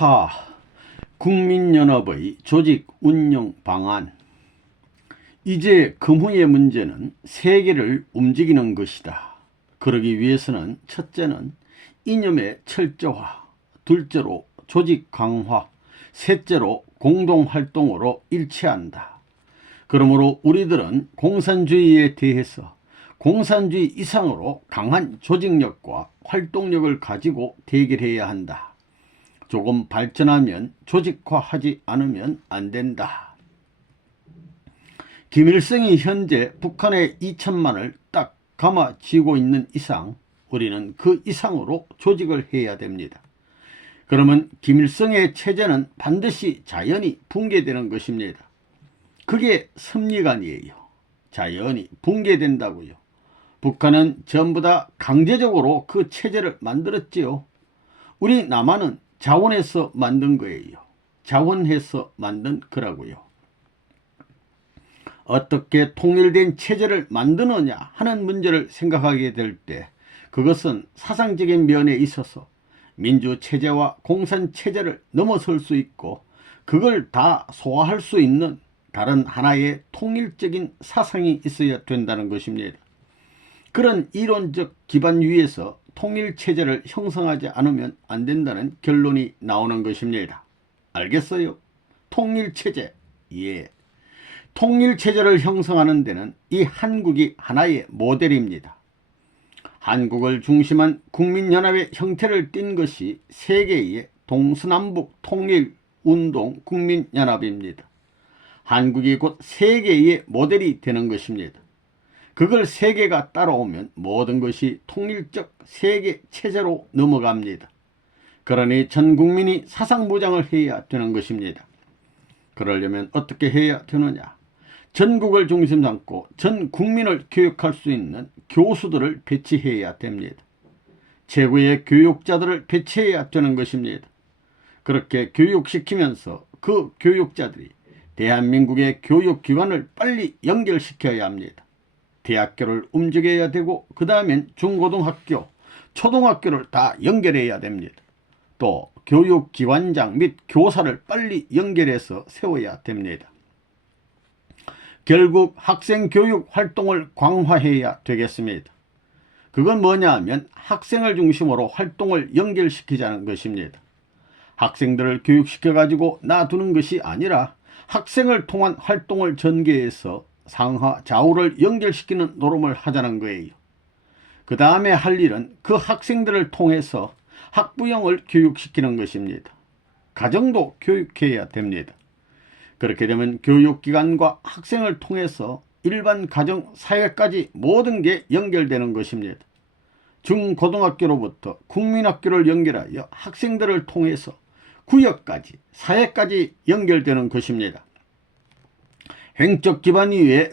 하, 국민연합의 조직 운영 방안. 이제 금후의 문제는 세계를 움직이는 것이다. 그러기 위해서는 첫째는 이념의 철저화, 둘째로 조직 강화, 셋째로 공동활동으로 일치한다. 그러므로 우리들은 공산주의에 대해서 공산주의 이상으로 강한 조직력과 활동력을 가지고 대결해야 한다. 조금 발전하면 조직화하지 않으면 안 된다. 김일성이 현재 북한의 2천만을 딱 감아 쥐고 있는 이상 우리는 그 이상으로 조직을 해야 됩니다. 그러면 김일성의 체제는 반드시 자연히 붕괴되는 것입니다. 그게 섭리관이에요. 자연히 붕괴된다고요. 북한은 전부 다 강제적으로 그 체제를 만들었지요. 우리 남한은 자원해서 만든 거예요. 자원해서 만든 거라고요. 어떻게 통일된 체제를 만드느냐 하는 문제를 생각하게 될 때 그것은 사상적인 면에 있어서 민주체제와 공산체제를 넘어설 수 있고 그걸 다 소화할 수 있는 다른 하나의 통일적인 사상이 있어야 된다는 것입니다. 그런 이론적 기반 위에서 통일체제를 형성하지 않으면 안 된다는 결론이 나오는 것입니다. 알겠어요? 통일체제. 예. 통일체제를 형성하는 데는 이 한국이 하나의 모델입니다. 한국을 중심한 국민연합의 형태를 띈 것이 세계의 동서남북 통일운동 국민연합입니다. 한국이 곧 세계의 모델이 되는 것입니다. 그걸 세계가 따라오면 모든 것이 통일적 세계 체제로 넘어갑니다. 그러니 전 국민이 사상무장을 해야 되는 것입니다. 그러려면 어떻게 해야 되느냐? 전국을 중심 삼고 전 국민을 교육할 수 있는 교수들을 배치해야 됩니다. 최고의 교육자들을 배치해야 되는 것입니다. 그렇게 교육시키면서 그 교육자들이 대한민국의 교육기관을 빨리 연결시켜야 합니다. 대학교를 움직여야 되고 그 다음엔 중고등학교, 초등학교를 다 연결해야 됩니다. 또 교육기관장 및 교사를 빨리 연결해서 세워야 됩니다. 결국 학생교육 활동을 강화해야 되겠습니다. 그건 뭐냐 하면 학생을 중심으로 활동을 연결시키자는 것입니다. 학생들을 교육시켜가지고 놔두는 것이 아니라 학생을 통한 활동을 전개해서 상하 좌우를 연결시키는 노름을 하자는 거예요. 그 다음에 할 일은 그 학생들을 통해서 학부형을 교육시키는 것입니다. 가정도 교육해야 됩니다. 그렇게 되면 교육기관과 학생을 통해서 일반 가정, 사회까지 모든 게 연결되는 것입니다. 중고등학교로부터 국민학교를 연결하여 학생들을 통해서 구역까지, 사회까지 연결되는 것입니다. 행적 기반 이외에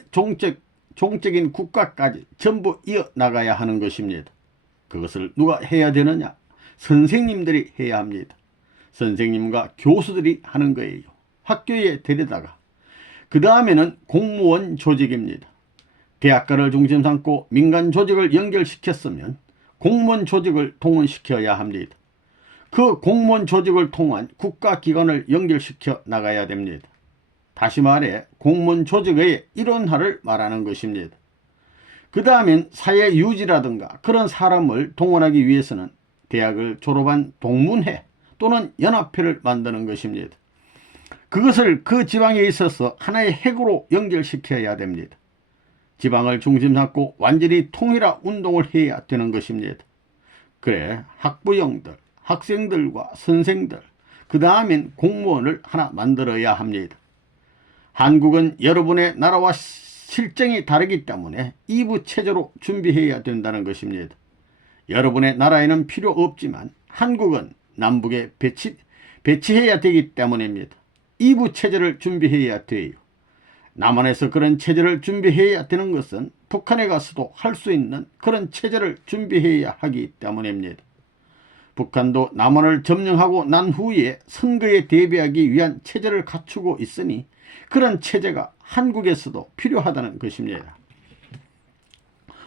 종적인 국가까지 전부 이어나가야 하는 것입니다. 그것을 누가 해야 되느냐? 선생님들이 해야 합니다. 선생님과 교수들이 하는 거예요. 학교에 데려다가. 그 다음에는 공무원 조직입니다. 대학가를 중심 삼고 민간 조직을 연결시켰으면 공무원 조직을 동원시켜야 합니다. 그 공무원 조직을 통한 국가기관을 연결시켜 나가야 됩니다. 다시 말해 공무원 조직의 일원화를 말하는 것입니다. 그 다음엔 사회 유지라든가 그런 사람을 동원하기 위해서는 대학을 졸업한 동문회 또는 연합회를 만드는 것입니다. 그것을 그 지방에 있어서 하나의 핵으로 연결시켜야 됩니다. 지방을 중심 삼고 완전히 통일화 운동을 해야 되는 것입니다. 그래 학부형들, 학생들과 선생들, 그 다음엔 공무원을 하나 만들어야 합니다. 한국은 여러분의 나라와 실정이 다르기 때문에 2부 체제로 준비해야 된다는 것입니다. 여러분의 나라에는 필요 없지만 한국은 남북에 배치해야 되기 때문입니다. 2부 체제를 준비해야 돼요. 남한에서 그런 체제를 준비해야 되는 것은 북한에 가서도 할 수 있는 그런 체제를 준비해야 하기 때문입니다. 북한도 남한을 점령하고 난 후에 선거에 대비하기 위한 체제를 갖추고 있으니 그런 체제가 한국에서도 필요하다는 것입니다.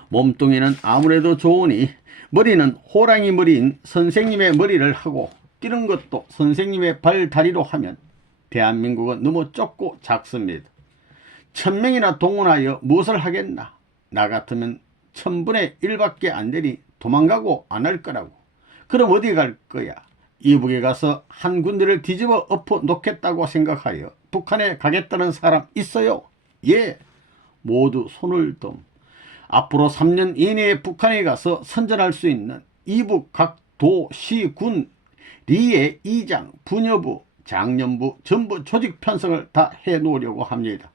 몸뚱이는 아무래도 좋으니 머리는 호랑이 머리인 선생님의 머리를 하고 끼는 것도 선생님의 발다리로 하면 대한민국은 너무 좁고 작습니다. 1000명이나 동원하여 무엇을 하겠나. 나 같으면 1000분의 1밖에 안 되니 도망가고 안 할 거라고. 그럼 어디 갈 거야? 이북에 가서 한 군데를 뒤집어 엎어 놓겠다고 생각하여 북한에 가겠다는 사람 있어요? 예, 모두 손을 덤. 앞으로 3년 이내에 북한에 가서 선전할 수 있는 이북 각 도, 시, 군, 리의 이장, 부녀부, 장년부 전부 조직 편성을 다 해놓으려고 합니다.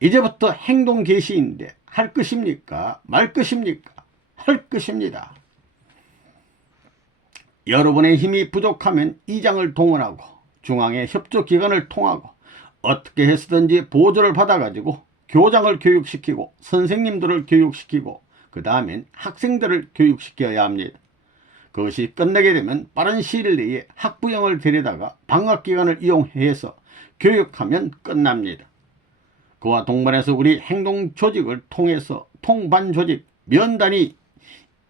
이제부터 행동 개시인데 할 것입니까? 말 것입니까? 할 것입니다. 여러분의 힘이 부족하면 이장을 동원하고 중앙의 협조기관을 통하고 어떻게 해서든지 보조를 받아가지고 교장을 교육시키고 선생님들을 교육시키고 그 다음엔 학생들을 교육시켜야 합니다. 그것이 끝나게 되면 빠른 시일 내에 학부형을 데려다가 방학기간을 이용해서 교육하면 끝납니다. 그와 동반해서 우리 행동조직을 통해서 통반조직, 면단위,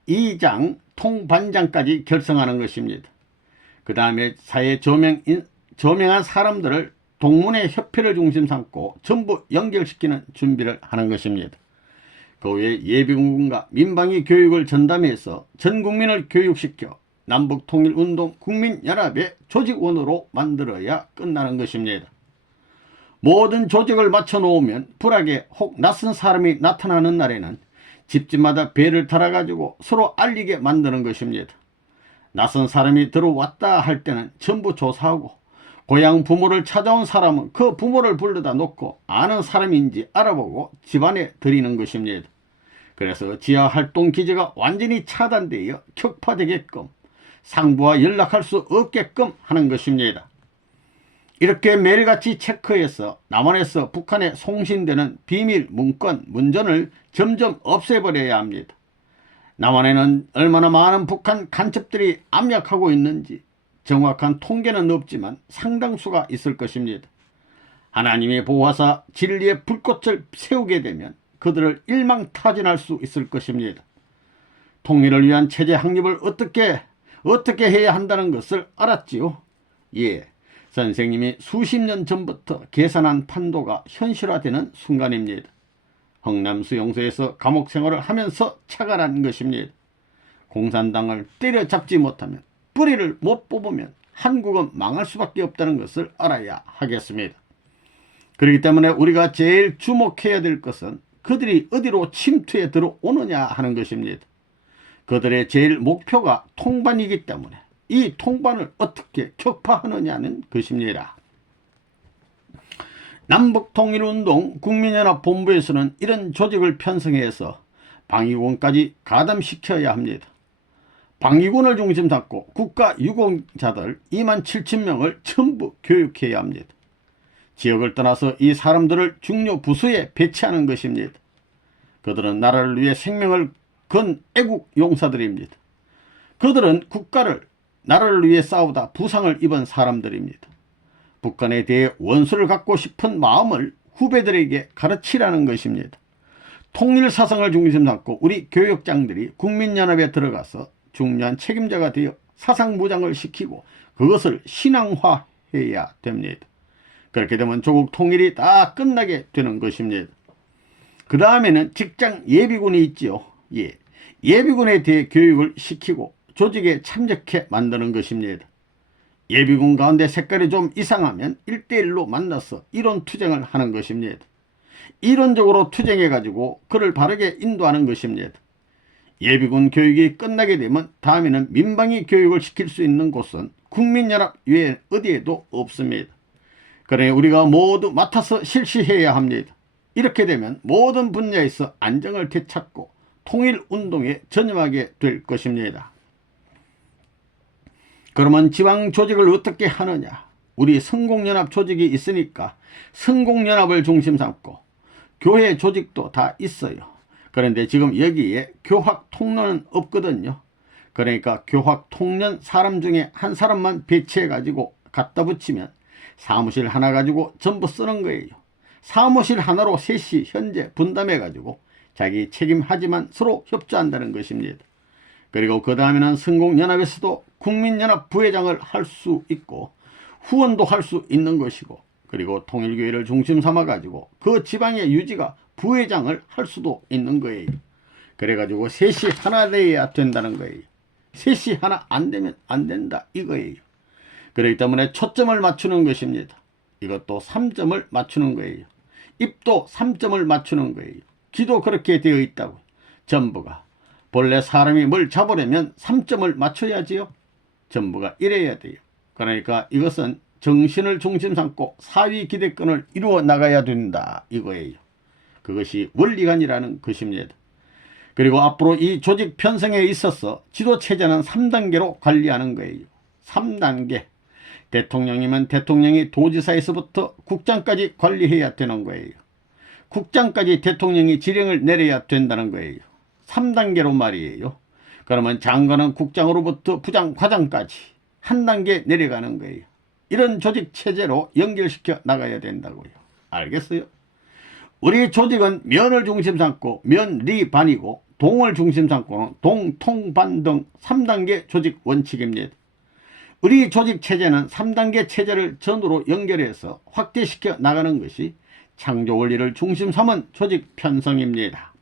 이장, 통반장까지 결성하는 것입니다. 그 다음에 사회 저명한 사람들을 동문회 협회를 중심 삼고 전부 연결시키는 준비를 하는 것입니다. 그 외에 예비군과 민방위 교육을 전담해서 전 국민을 교육시켜 남북통일운동 국민연합의 조직원으로 만들어야 끝나는 것입니다. 모든 조직을 맞춰놓으면 불악에 혹 낯선 사람이 나타나는 날에는 집집마다 배를 달아가지고 서로 알리게 만드는 것입니다. 낯선 사람이 들어왔다 할 때는 전부 조사하고 고향 부모를 찾아온 사람은 그 부모를 불러다 놓고 아는 사람인지 알아보고 집안에 들이는 것입니다. 그래서 지하활동기지가 완전히 차단되어 격파되게끔 상부와 연락할 수 없게끔 하는 것입니다. 이렇게 매일같이 체크해서 남한에서 북한에 송신되는 비밀 문건, 문전을 점점 없애버려야 합니다. 남한에는 얼마나 많은 북한 간첩들이 압력하고 있는지 정확한 통계는 없지만 상당수가 있을 것입니다. 하나님의 보호하사 진리의 불꽃을 세우게 되면 그들을 일망타진할 수 있을 것입니다. 통일을 위한 체제 확립을 어떻게 해야 한다는 것을 알았지요? 예, 선생님이 수십 년 전부터 계산한 판도가 현실화되는 순간입니다. 흥남수용소에서 감옥 생활을 하면서 착안한 것입니다. 공산당을 때려잡지 못하면, 뿌리를 못 뽑으면 한국은 망할 수밖에 없다는 것을 알아야 하겠습니다. 그렇기 때문에 우리가 제일 주목해야 될 것은 그들이 어디로 침투해 들어오느냐 하는 것입니다. 그들의 제일 목표가 통반이기 때문에 이 통반을 어떻게 격파하느냐는 것입니다. 남북통일운동 국민연합본부에서는 이런 조직을 편성해서 방위군까지 가담시켜야 합니다. 방위군을 중심 잡고 국가유공자들 27,000명을 전부 교육해야 합니다. 지역을 떠나서 이 사람들을 중요 부서에 배치하는 것입니다. 그들은 나라를 위해 생명을 건 애국 용사들입니다. 그들은 국가를, 나라를 위해 싸우다 부상을 입은 사람들입니다. 북한에 대해 원수를 갖고 싶은 마음을 후배들에게 가르치라는 것입니다. 통일사상을 중심 삼고 우리 교육장들이 국민연합에 들어가서 중요한 책임자가 되어 사상무장을 시키고 그것을 신앙화해야 됩니다. 그렇게 되면 조국 통일이 다 끝나게 되는 것입니다. 그 다음에는 직장 예비군이 있지요. 예, 예비군에 대해 교육을 시키고 조직에 참여케 만드는 것입니다. 예비군 가운데 색깔이 좀 이상하면 1대1로 만나서 이론 투쟁을 하는 것입니다. 이론적으로 투쟁해가지고 그를 바르게 인도하는 것입니다. 예비군 교육이 끝나게 되면 다음에는 민방위 교육을 시킬 수 있는 곳은 국민연합 외에 어디에도 없습니다. 그러니 우리가 모두 맡아서 실시해야 합니다. 이렇게 되면 모든 분야에서 안정을 되찾고 통일운동에 전념하게 될 것입니다. 그러면 지방조직을 어떻게 하느냐? 우리 성공연합 조직이 있으니까 성공연합을 중심 삼고 교회 조직도 다 있어요. 그런데 지금 여기에 교학통로는 없거든요. 그러니까 교학통련 사람 중에 한 사람만 배치해가지고 갖다 붙이면 사무실 하나 가지고 전부 쓰는 거예요. 사무실 하나로 셋이 현재 분담해가지고 자기 책임하지만 서로 협조한다는 것입니다. 그리고 그 다음에는 성공연합에서도 국민연합 부회장을 할 수 있고 후원도 할 수 있는 것이고, 그리고 통일교회를 중심 삼아 가지고 그 지방의 유지가 부회장을 할 수도 있는 거예요. 그래가지고 셋이 하나 되어야 된다는 거예요. 셋이 하나 안 되면 안 된다 이거예요. 그렇기 때문에 초점을 맞추는 것입니다. 이것도 3점을 맞추는 거예요. 입도 3점을 맞추는 거예요. 귀도 그렇게 되어 있다고. 전부가 본래 사람이 뭘 잡으려면 3점을 맞춰야지요. 전부가 이래야 돼요. 그러니까 이것은 정신을 중심 삼고 사위 기대권을 이루어 나가야 된다 이거예요. 그것이 원리관이라는 것입니다. 그리고 앞으로 이 조직 편성에 있어서 지도체제는 3단계로 관리하는 거예요. 3단계. 대통령이면 대통령이 도지사에서부터 국장까지 관리해야 되는 거예요. 국장까지 대통령이 지령을 내려야 된다는 거예요. 3단계로 말이에요. 그러면 장관은 국장으로부터 부장, 과장까지 한 단계 내려가는 거예요. 이런 조직 체제로 연결시켜 나가야 된다고요. 알겠어요? 우리 조직은 면을 중심 삼고 면리반이고 동을 중심 삼고는 동, 통, 반 등 3단계 조직 원칙입니다. 우리 조직 체제는 3단계 체제를 전으로 연결해서 확대시켜 나가는 것이 창조 원리를 중심 삼은 조직 편성입니다.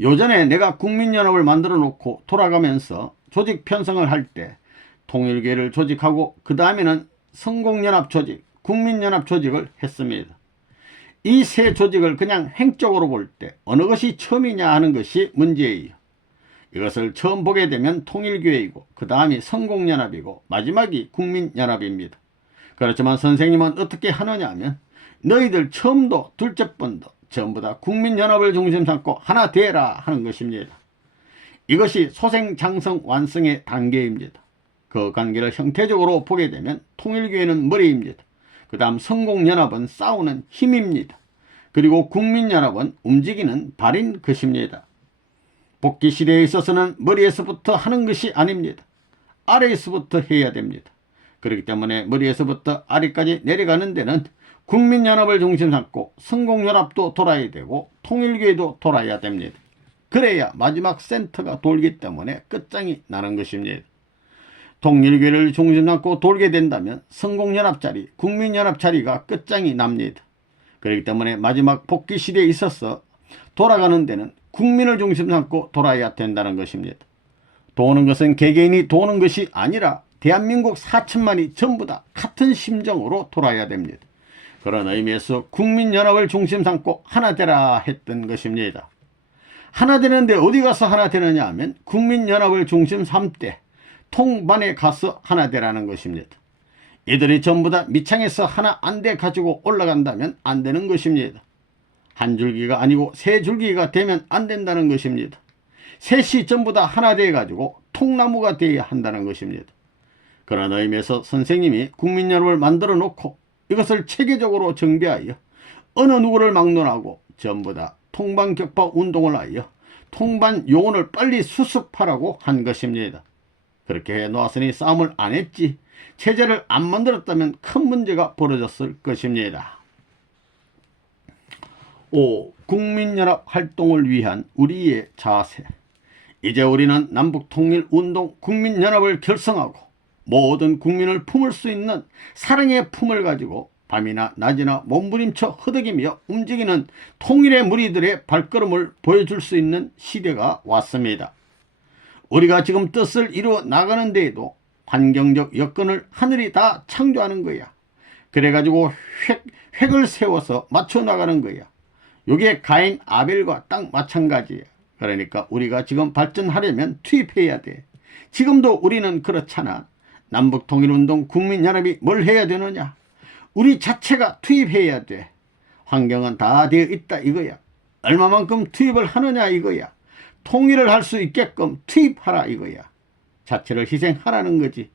요전에 내가 국민연합을 만들어 놓고 돌아가면서 조직 편성을 할 때 통일교회를 조직하고 그 다음에는 성공연합 조직, 국민연합 조직을 했습니다. 이 세 조직을 그냥 행적으로 볼 때 어느 것이 처음이냐 하는 것이 문제예요. 이것을 처음 보게 되면 통일교회이고 그 다음이 성공연합이고 마지막이 국민연합입니다. 그렇지만 선생님은 어떻게 하느냐 하면 너희들 처음도 둘째 번도 전부 다 국민연합을 중심 삼고 하나 되라 하는 것입니다. 이것이 소생장성 완성의 단계입니다. 그 관계를 형태적으로 보게 되면 통일교회는 머리입니다. 그 다음 성공연합은 싸우는 힘입니다. 그리고 국민연합은 움직이는 발인 것입니다. 복귀 시대에 있어서는 머리에서부터 하는 것이 아닙니다. 아래에서부터 해야 됩니다. 그렇기 때문에 머리에서부터 아래까지 내려가는 데는 국민연합을 중심 삼고 성공연합도 돌아야 되고 통일교회도 돌아야 됩니다. 그래야 마지막 센터가 돌기 때문에 끝장이 나는 것입니다. 통일교회를 중심 삼고 돌게 된다면 성공연합 자리, 국민연합 자리가 끝장이 납니다. 그렇기 때문에 마지막 복귀 시대에 있어서 돌아가는 데는 국민을 중심 삼고 돌아야 된다는 것입니다. 도는 것은 개개인이 도는 것이 아니라 대한민국 4천만이 전부 다 같은 심정으로 돌아야 됩니다. 그런 의미에서 국민연합을 중심 삼고 하나 되라 했던 것입니다. 하나 되는데 어디 가서 하나 되느냐 하면 국민연합을 중심 삼되 통반에 가서 하나 되라는 것입니다. 이들이 전부 다 밑창에서 하나 안 돼 가지고 올라간다면 안 되는 것입니다. 한 줄기가 아니고 세 줄기가 되면 안 된다는 것입니다. 셋이 전부 다 하나 돼 가지고 통나무가 되어야 한다는 것입니다. 그런 의미에서 선생님이 국민연합을 만들어 놓고 이것을 체계적으로 정비하여 어느 누구를 막론하고 전부 다 통반격파 운동을 하여 통반 요원을 빨리 수습하라고 한 것입니다. 그렇게 해놓았으니 싸움을 안 했지 체제를 안 만들었다면 큰 문제가 벌어졌을 것입니다. 5. 국민연합 활동을 위한 우리의 자세. 이제 우리는 남북통일운동 국민연합을 결성하고 모든 국민을 품을 수 있는 사랑의 품을 가지고 밤이나 낮이나 몸부림쳐 허덕이며 움직이는 통일의 무리들의 발걸음을 보여줄 수 있는 시대가 왔습니다. 우리가 지금 뜻을 이루어 나가는 데에도 환경적 여건을 하늘이 다 창조하는 거야. 그래가지고 획을 세워서 맞춰 나가는 거야. 이게 가인 아벨과 딱 마찬가지야. 그러니까 우리가 지금 발전하려면 투입해야 돼. 지금도 우리는 그렇잖아. 남북통일운동 국민연합이 뭘 해야 되느냐? 우리 자체가 투입해야 돼. 환경은 다 되어 있다 이거야. 얼마만큼 투입을 하느냐 이거야. 통일을 할 수 있게끔 투입하라 이거야. 자체를 희생하라는 거지.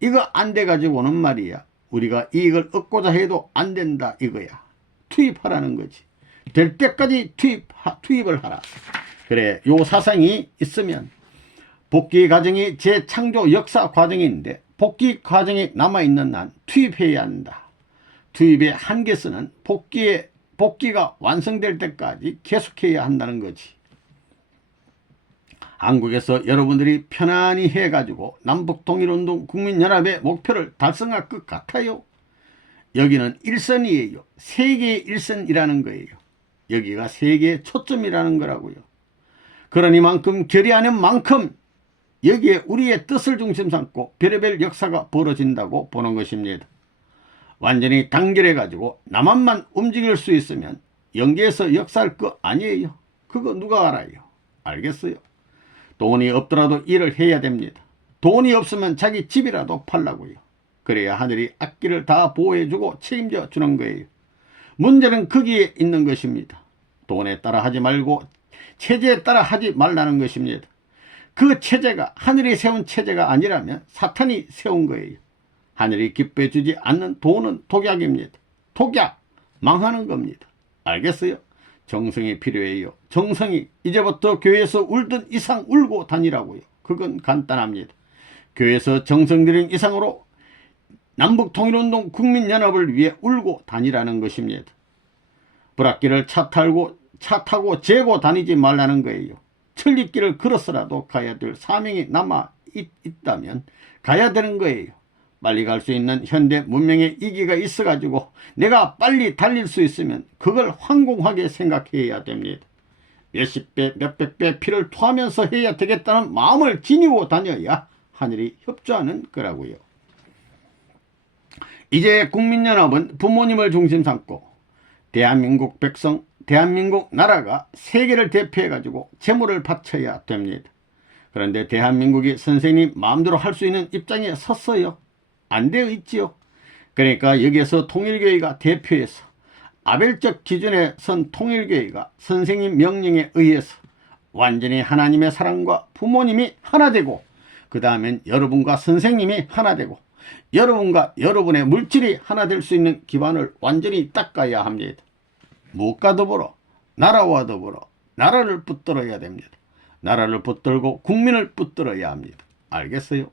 이거 안 돼가지고는 말이야. 우리가 이익을 얻고자 해도 안 된다 이거야. 투입하라는 거지. 될 때까지 투입을 하라. 그래, 요 사상이 있으면 복귀 과정이 재창조 역사 과정인데 복귀 과정이 남아있는 한 투입해야 한다. 투입의 한계선은 복귀가 완성될 때까지 계속해야 한다는 거지. 한국에서 여러분들이 편안히 해가지고 남북통일운동 국민연합의 목표를 달성할 것 같아요. 여기는 일선이에요. 세계의 일선이라는 거예요. 여기가 세계의 초점이라는 거라고요. 그러니만큼 결의하는 만큼 여기에 우리의 뜻을 중심 삼고 별의별 역사가 벌어진다고 보는 것입니다. 완전히 단결해가지고 남한만 움직일 수 있으면 연계해서 역사할 거 아니에요. 그거 누가 알아요? 알겠어요? 돈이 없더라도 일을 해야 됩니다. 돈이 없으면 자기 집이라도 팔라고요. 그래야 하늘이 악기를 다 보호해주고 책임져 주는 거예요. 문제는 거기에 있는 것입니다. 돈에 따라 하지 말고 체제에 따라 하지 말라는 것입니다. 그 체제가 하늘이 세운 체제가 아니라면 사탄이 세운 거예요. 하늘이 기뻐해 주지 않는 돈은 독약입니다. 독약, 망하는 겁니다. 알겠어요? 정성이 필요해요. 정성이. 이제부터 교회에서 울던 이상 울고 다니라고요. 그건 간단합니다. 교회에서 정성 들인 이상으로 남북통일운동 국민연합을 위해 울고 다니라는 것입니다. 불악기를 차 타고 재고 다니지 말라는 거예요. 천리길을 걸어서라도 가야 될 사명이 남아 있다면 가야 되는 거예요. 빨리 갈 수 있는 현대 문명의 이기가 있어가지고 내가 빨리 달릴 수 있으면 그걸 황공하게 생각해야 됩니다. 몇십 배, 몇백 배 피를 토하면서 해야 되겠다는 마음을 지니고 다녀야 하늘이 협조하는 거라고요. 이제 국민연합은 부모님을 중심 삼고 대한민국 백성, 대한민국 나라가 세계를 대표해가지고 재물을 바쳐야 됩니다. 그런데 대한민국이 선생님 마음대로 할 수 있는 입장에 섰어요. 안 되어 있지요. 그러니까 여기에서 통일교회가 대표해서 아벨적 기준에 선 통일교회가 선생님 명령에 의해서 완전히 하나님의 사랑과 부모님이 하나 되고 그 다음엔 여러분과 선생님이 하나 되고 여러분과 여러분의 물질이 하나 될 수 있는 기반을 완전히 닦아야 합니다. 무엇과 더불어 나라와 더불어 나라를 붙들어야 됩니다. 나라를 붙들고 국민을 붙들어야 합니다. 알겠어요?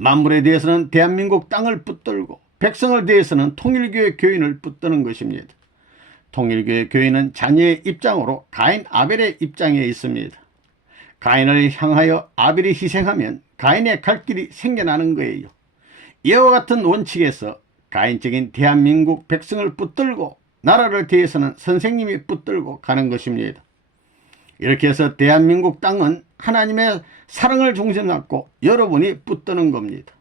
만물에 대해서는 대한민국 땅을 붙들고 백성을 대해서는 통일교회 교인을 붙드는 것입니다. 통일교회 교인은 자녀의 입장으로 가인 아벨의 입장에 있습니다. 가인을 향하여 아벨이 희생하면 가인의 갈 길이 생겨나는 거예요. 이와 같은 원칙에서 가인적인 대한민국 백성을 붙들고 나라를 대해서는 선생님이 붙들고 가는 것입니다. 이렇게 해서 대한민국 땅은 하나님의 사랑을 중심 삼고 여러분이 붙드는 겁니다.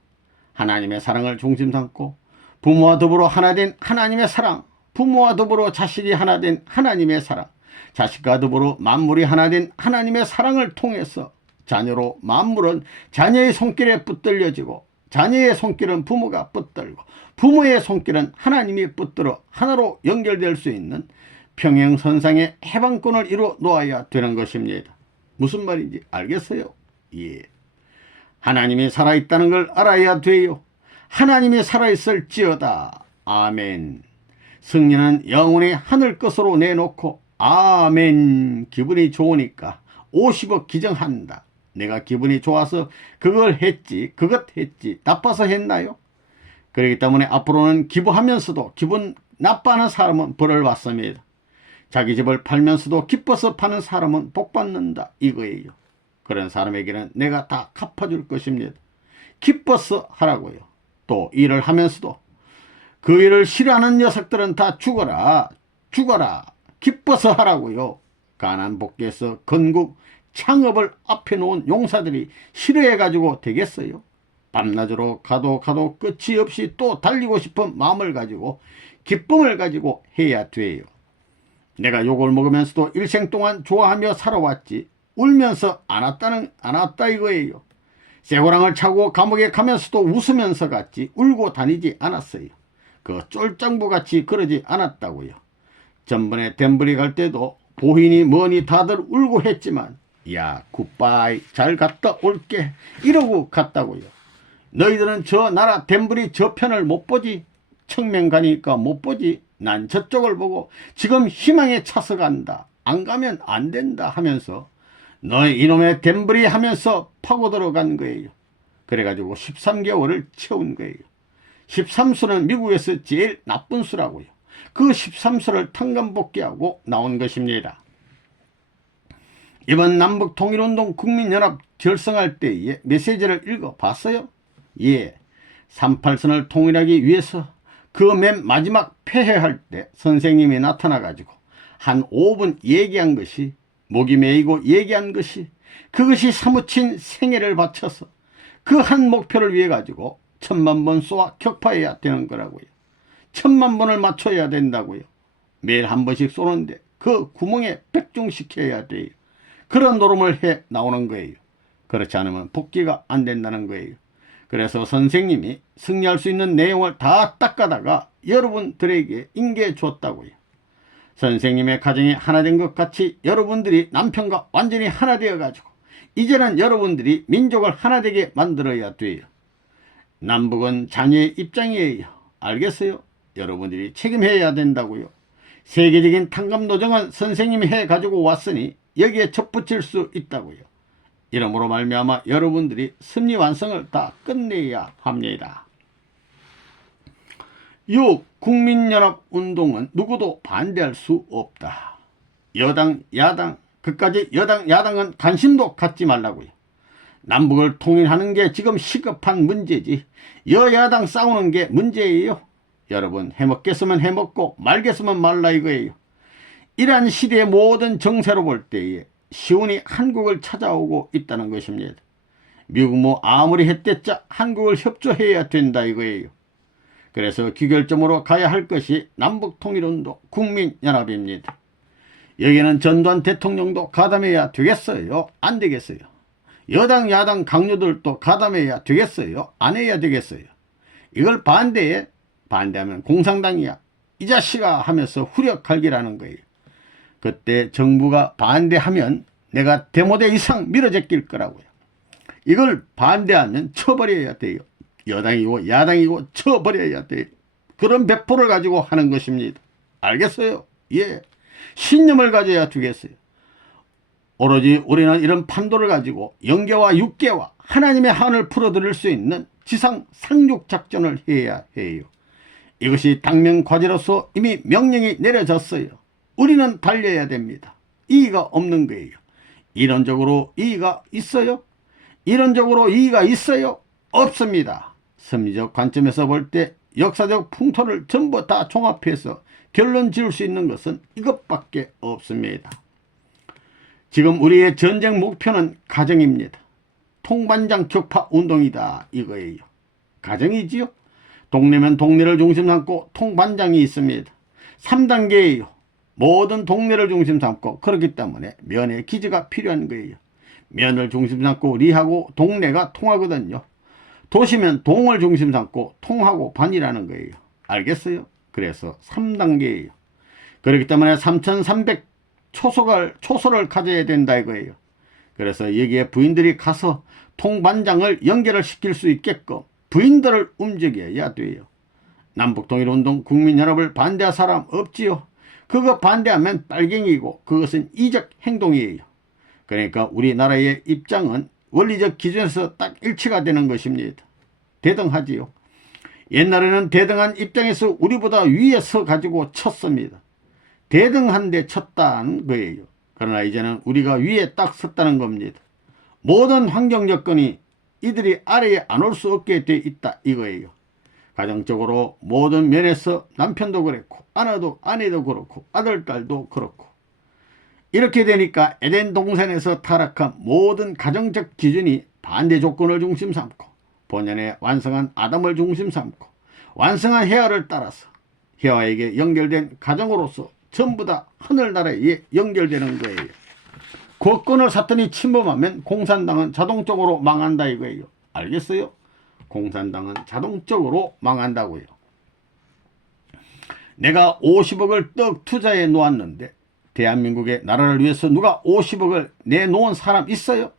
하나님의 사랑을 중심 삼고 부모와 더불어 하나 된 하나님의 사랑, 부모와 더불어 자식이 하나 된 하나님의 사랑, 자식과 더불어 만물이 하나 된 하나님의 사랑을 통해서 자녀로 만물은 자녀의 손길에 붙들려지고 자녀의 손길은 부모가 붙들고 부모의 손길은 하나님이 붙들어 하나로 연결될 수 있는 평행선상의 해방권을 이루어 놓아야 되는 것입니다. 무슨 말인지 알겠어요? 예. 하나님이 살아있다는 걸 알아야 돼요. 하나님이 살아있을지어다. 아멘. 승리는 영혼의 하늘 것으로 내놓고 아멘. 기분이 좋으니까 50억 기정한다. 내가 기분이 좋아서 그걸 했지, 그것 했지, 나빠서 했나요? 그렇기 때문에 앞으로는 기부하면서도 기분 나빠하는 사람은 벌을 받습니다. 자기 집을 팔면서도 기뻐서 파는 사람은 복 받는다 이거예요. 그런 사람에게는 내가 다 갚아줄 것입니다. 기뻐서 하라고요. 또 일을 하면서도 그 일을 싫어하는 녀석들은 다 죽어라, 죽어라, 기뻐서 하라고요. 가난 복귀에서 건국 창업을 앞에 놓은 용사들이 싫어해가지고 되겠어요? 밤낮으로 가도 끝이 없이 또 달리고 싶은 마음을 가지고 기쁨을 가지고 해야 돼요. 내가 욕을 먹으면서도 일생 동안 좋아하며 살아왔지 울면서 안 왔다 이거예요. 쇠고랑을 차고 감옥에 가면서도 웃으면서 갔지 울고 다니지 않았어요. 그 쫄장부같이 그러지 않았다고요. 전번에 덴버리 갈 때도 보이니 뭐니 다들 울고 했지만 야 굿바이 잘 갔다 올게 이러고 갔다고요. 너희들은 저 나라 덴버리 저편을 못 보지? 청명 가니까 못 보지? 난 저쪽을 보고 지금 희망에 차서 간다. 안 가면 안 된다 하면서 너희 이놈의 덴버리 하면서 파고 들어간 거예요. 그래가지고 13개월을 채운 거예요. 13수는 미국에서 제일 나쁜 수라고요. 그 13수를 탕감복귀하고 나온 것입니다. 이번 남북통일운동 국민연합 결성할 때의 메시지를 읽어봤어요? 예, 38선을 통일하기 위해서 그 맨 마지막 폐회할 때 선생님이 나타나가지고 한 5분 얘기한 것이, 목이 메이고 얘기한 것이, 그것이 사무친 생애를 바쳐서 그 한 목표를 위해 가지고 1000만 번 쏘아 격파해야 되는 거라고요. 1000만 번을 맞춰야 된다고요. 매일 한 번씩 쏘는데 그 구멍에 백중시켜야 돼요. 그런 노름을 해 나오는 거예요. 그렇지 않으면 복귀가 안 된다는 거예요. 그래서 선생님이 승리할 수 있는 내용을 다 닦아다가 여러분들에게 인계해 줬다고요. 선생님의 가정이 하나 된 것 같이 여러분들이 남편과 완전히 하나 되어 가지고 이제는 여러분들이 민족을 하나 되게 만들어야 돼요. 남북은 자녀의 입장이에요. 알겠어요? 여러분들이 책임해야 된다고요. 세계적인 탕감노정은 선생님이 해가지고 왔으니 여기에 접붙일 수 있다고요. 이러므로 말미암아 여러분들이 승리 완성을 다 끝내야 합니다. 이 국민연합운동은 누구도 반대할 수 없다. 여당, 야당, 그까지 여당, 야당은 관심도 갖지 말라고요. 남북을 통일하는 게 지금 시급한 문제지 여야당 싸우는 게 문제예요. 여러분, 해먹겠으면 해먹고 말겠으면 말라 이거예요. 이러한 시대의 모든 정세로 볼 때에 시온이 한국을 찾아오고 있다는 것입니다. 미국 뭐 아무리 했댔자 한국을 협조해야 된다 이거예요. 그래서 귀결점으로 가야 할 것이 남북통일운동 국민연합입니다. 여기는 전두환 대통령도 가담해야 되겠어요? 안 되겠어요? 여당 야당 강요들도 가담해야 되겠어요? 안 해야 되겠어요? 이걸 반대하면 공산당이야 이 자식아 하면서 후려갈기라는 거예요. 그때 정부가 반대하면 내가 대모대 이상 밀어제낄 거라고요. 이걸 반대하면 쳐버려야 돼요. 여당이고 야당이고 쳐버려야 돼요. 그런 배포를 가지고 하는 것입니다. 알겠어요? 예. 신념을 가져야 되겠어요. 오로지 우리는 이런 판도를 가지고 영계와 육계와 하나님의 한을 풀어드릴 수 있는 지상 상륙 작전을 해야 해요. 이것이 당면 과제로서 이미 명령이 내려졌어요. 우리는 달려야 됩니다. 이의가 없는 거예요. 이론적으로 이의가 있어요? 이론적으로 이의가 있어요? 없습니다. 섭리적 관점에서 볼 때 역사적 풍토를 전부 다 종합해서 결론 지을 수 있는 것은 이것밖에 없습니다. 지금 우리의 전쟁 목표는 가정입니다. 통반장 격파 운동이다 이거예요. 가정이지요. 동네면 동네를 중심 삼고 통반장이 있습니다. 3단계예요. 모든 동네를 중심 삼고 그렇기 때문에 면의 기지가 필요한 거예요. 면을 중심 삼고 리하고 동네가 통하거든요. 도시면 동을 중심 삼고 통하고 반이라는 거예요. 알겠어요? 그래서 3단계예요. 그렇기 때문에 3300 초소를 가져야 된다 이거예요. 그래서 여기에 부인들이 가서 통반장을 연결을 시킬 수 있게끔 부인들을 움직여야 돼요. 남북통일운동 국민연합을 반대할 사람 없지요. 그거 반대하면 빨갱이고 그것은 이적 행동이에요. 그러니까 우리나라의 입장은 원리적 기준에서 딱 일치가 되는 것입니다. 대등하지요. 옛날에는 대등한 입장에서 우리보다 위에 서 가지고 쳤습니다. 대등한데 쳤다는 거예요. 그러나 이제는 우리가 위에 딱 섰다는 겁니다. 모든 환경 여건이 이들이 아래에 안 올 수 없게 돼 있다 이거예요. 가정적으로 모든 면에서 남편도 그렇고 아내도 그렇고 아들 딸도 그렇고 이렇게 되니까 에덴 동산에서 타락한 모든 가정적 기준이 반대 조건을 중심 삼고 본연의 완성한 아담을 중심 삼고 완성한 헤아를 따라서 헤아에게 연결된 가정으로서 전부 다 하늘나라에 연결되는 거예요. 국권을 사탄이 침범하면 공산당은 자동적으로 망한다 이거예요. 알겠어요? 공산당은 자동적으로 망한다고요. 내가 50억을 떡 투자해 놓았는데 대한민국의 나라를 위해서 누가 50억을 내놓은 사람 있어요?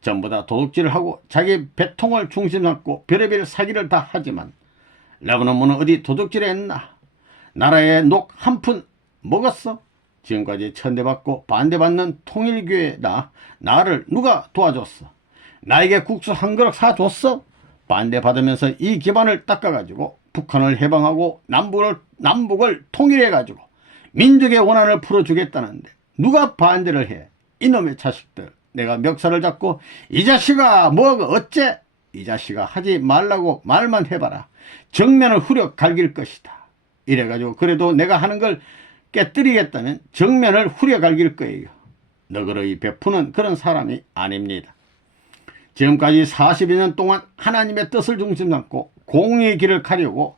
전부 다 도둑질을 하고 자기 배통을 중심 삼고 별의별 사기를 다 하지만 레바논은 어디 도둑질했나? 나라의 녹 한 푼 먹었어? 지금까지 천대받고 반대받는 통일교회다. 나를 누가 도와줬어? 나에게 국수 한 그릇 사줬어? 반대받으면서 이 기반을 닦아가지고 북한을 해방하고 남북을 통일해가지고 민족의 원한을 풀어주겠다는데 누가 반대를 해? 이놈의 자식들, 내가 멱살을 잡고 이 자식아 뭐가 어째? 이 자식아 하지 말라고 말만 해봐라. 정면을 후려 갈길 것이다. 이래가지고 그래도 내가 하는 걸 깨뜨리겠다면 정면을 후려 갈길 거예요. 너그러이 베푸는 그런 사람이 아닙니다. 지금까지 40여 년 동안 하나님의 뜻을 중심 삼고 공의의 길을 가려고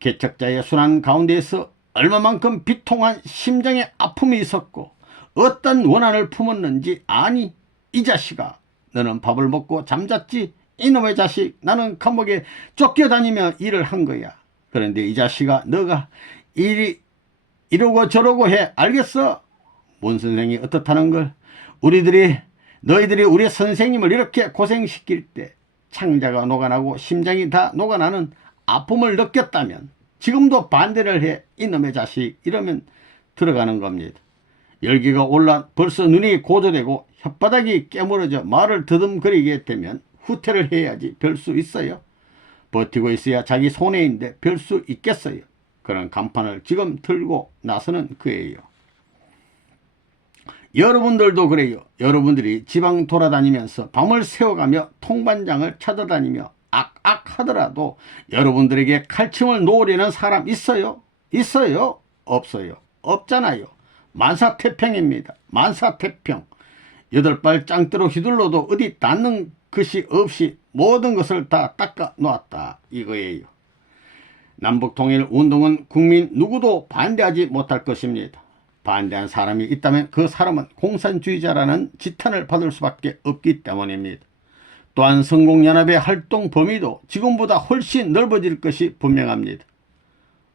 개척자의 순환 가운데에서 얼마만큼 비통한 심정의 아픔이 있었고 어떤 원한을 품었는지 아니? 이 자식아, 너는 밥을 먹고 잠잤지? 이놈의 자식, 나는 감옥에 쫓겨다니며 일을 한 거야. 그런데 이 자식아, 너가 이러고 저러고 해. 알겠어? 문 선생이 어떻다는 걸? 너희들이 우리 선생님을 이렇게 고생시킬 때 창자가 녹아나고 심장이 다 녹아나는 아픔을 느꼈다면 지금도 반대를 해. 이놈의 자식, 이러면 들어가는 겁니다. 열기가 올라 벌써 눈이 고조되고 혓바닥이 깨물어져 말을 더듬거리게 되면 후퇴를 해야지 별 수 있어요? 버티고 있어야 자기 손해인데 별 수 있겠어요? 그런 간판을 지금 들고 나서는 그예요. 여러분들도 그래요. 여러분들이 지방 돌아다니면서 밤을 새워가며 통반장을 찾아다니며 악악 하더라도 여러분들에게 칼침을 놓으려는 사람 있어요? 있어요? 없어요? 없잖아요. 만사태평입니다. 만사태평. 8발 짱대로 휘둘러도 어디 닿는 것이 없이 모든 것을 다 닦아 놓았다 이거예요. 남북통일 운동은 국민 누구도 반대하지 못할 것입니다. 반대한 사람이 있다면 그 사람은 공산주의자라는 지탄을 받을 수밖에 없기 때문입니다. 또한 성공연합의 활동 범위도 지금보다 훨씬 넓어질 것이 분명합니다.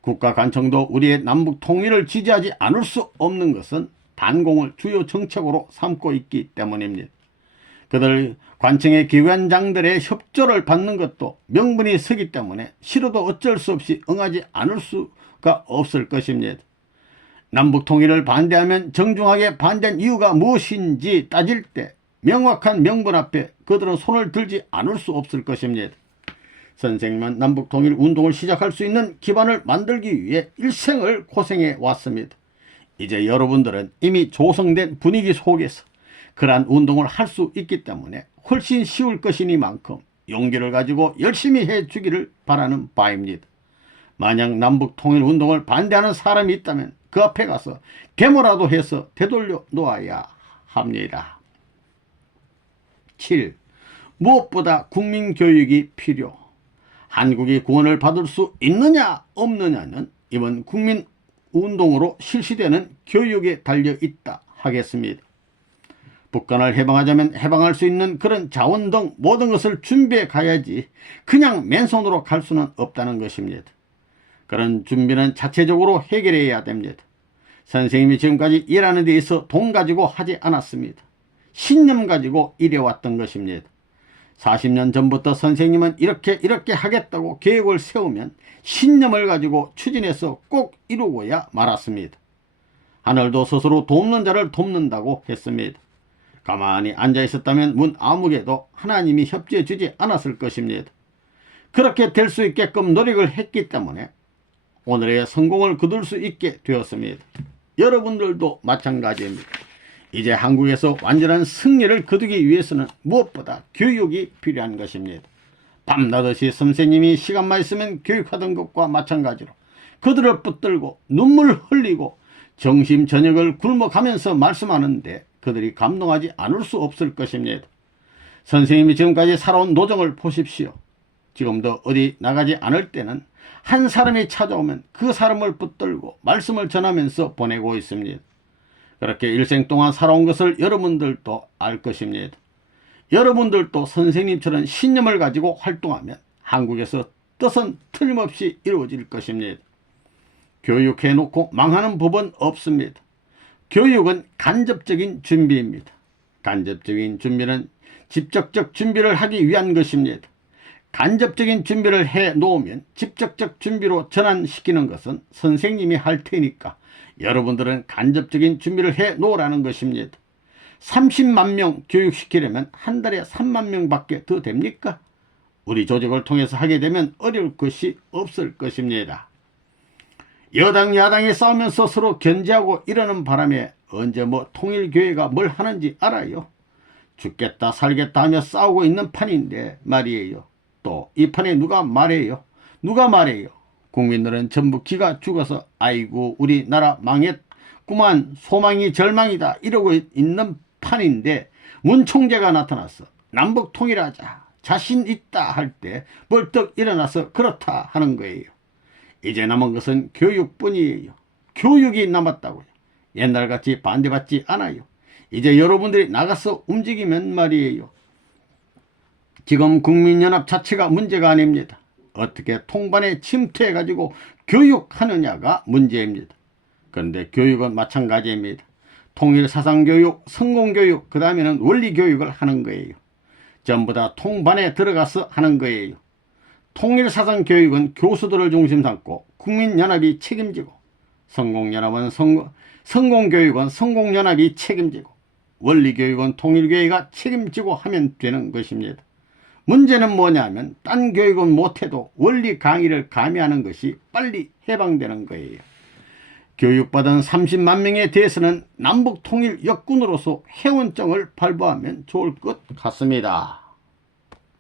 국가관청도 우리의 남북통일을 지지하지 않을 수 없는 것은 반공을 주요 정책으로 삼고 있기 때문입니다. 그들 관청의 기관장들의 협조를 받는 것도 명분이 서기 때문에 싫어도 어쩔 수 없이 응하지 않을 수가 없을 것입니다. 남북통일을 반대하면 정중하게 반대한 이유가 무엇인지 따질 때 명확한 명분 앞에 그들은 손을 들지 않을 수 없을 것입니다. 선생님은 남북통일 운동을 시작할 수 있는 기반을 만들기 위해 일생을 고생해 왔습니다. 이제 여러분들은 이미 조성된 분위기 속에서 그러한 운동을 할 수 있기 때문에 훨씬 쉬울 것이니만큼 용기를 가지고 열심히 해주기를 바라는 바입니다. 만약 남북통일 운동을 반대하는 사람이 있다면 그 앞에 가서 데모라도 해서 되돌려 놓아야 합니다. 7. 무엇보다 국민교육이 필요. 한국이 구원을 받을 수 있느냐 없느냐는 이번 국민운동으로 실시되는 교육에 달려있다 하겠습니다. 북한을 해방하자면 해방할 수 있는 그런 자원 등 모든 것을 준비해 가야지 그냥 맨손으로 갈 수는 없다는 것입니다. 그런 준비는 자체적으로 해결해야 됩니다. 선생님이 지금까지 일하는 데 있어 돈 가지고 하지 않았습니다. 신념 가지고 일해왔던 것입니다. 40년 전부터 선생님은 이렇게 하겠다고 계획을 세우면 신념을 가지고 추진해서 꼭 이루고야 말았습니다. 하늘도 스스로 돕는 자를 돕는다고 했습니다. 가만히 앉아있었다면 문 아무개도 하나님이 협조해 주지 않았을 것입니다. 그렇게 될 수 있게끔 노력을 했기 때문에 오늘의 성공을 거둘 수 있게 되었습니다. 여러분들도 마찬가지입니다. 이제 한국에서 완전한 승리를 거두기 위해서는 무엇보다 교육이 필요한 것입니다. 밤낮없이 선생님이 시간만 있으면 교육하던 것과 마찬가지로 그들을 붙들고 눈물 흘리고 정심 저녁을 굶어가면서 말씀하는데 그들이 감동하지 않을 수 없을 것입니다. 선생님이 지금까지 살아온 노정을 보십시오. 지금도 어디 나가지 않을 때는 한 사람이 찾아오면 그 사람을 붙들고 말씀을 전하면서 보내고 있습니다. 그렇게 일생 동안 살아온 것을 여러분들도 알 것입니다. 여러분들도 선생님처럼 신념을 가지고 활동하면 한국에서 뜻은 틀림없이 이루어질 것입니다. 교육해놓고 망하는 법은 없습니다. 교육은 간접적인 준비입니다. 간접적인 준비는 직접적 준비를 하기 위한 것입니다. 간접적인 준비를 해 놓으면 직접적 준비로 전환시키는 것은 선생님이 할 테니까 여러분들은 간접적인 준비를 해 놓으라는 것입니다. 30만 명 교육시키려면 한 달에 3만 명밖에 더 됩니까? 우리 조직을 통해서 하게 되면 어려울 것이 없을 것입니다. 여당 야당이 싸우면서 서로 견제하고 이러는 바람에 언제 뭐 통일교회가 뭘 하는지 알아요? 죽겠다 살겠다 하며 싸우고 있는 판인데 말이에요. 또 이 판에 누가 말해요? 누가 말해요? 국민들은 전부 기가 죽어서 아이고 우리 나라 망했구만 소망이 절망이다 이러고 있는 판인데 문 총재가 나타나서 남북 통일하자 자신 있다 할 때 벌떡 일어나서 그렇다 하는 거예요. 이제 남은 것은 교육뿐이에요. 교육이 남았다고요. 옛날같이 반대받지 않아요. 이제 여러분들이 나가서 움직이면 말이에요. 지금 국민연합 자체가 문제가 아닙니다. 어떻게 통반에 침투해가지고 교육하느냐가 문제입니다. 그런데 교육은 마찬가지입니다. 통일사상교육, 성공교육, 그 다음에는 원리교육을 하는 거예요. 전부 다 통반에 들어가서 하는 거예요. 통일사상교육은 교수들을 중심 삼고 국민연합이 책임지고 성공연합은 성공교육은 성공연합이 책임지고 원리교육은 통일교회가 책임지고 하면 되는 것입니다. 문제는 뭐냐면 딴 교육은 못해도 원리 강의를 감히 하는 것이 빨리 해방되는 거예요. 교육받은 30만 명에 대해서는 남북통일 역군으로서 회원증을 발부하면 좋을 것 같습니다.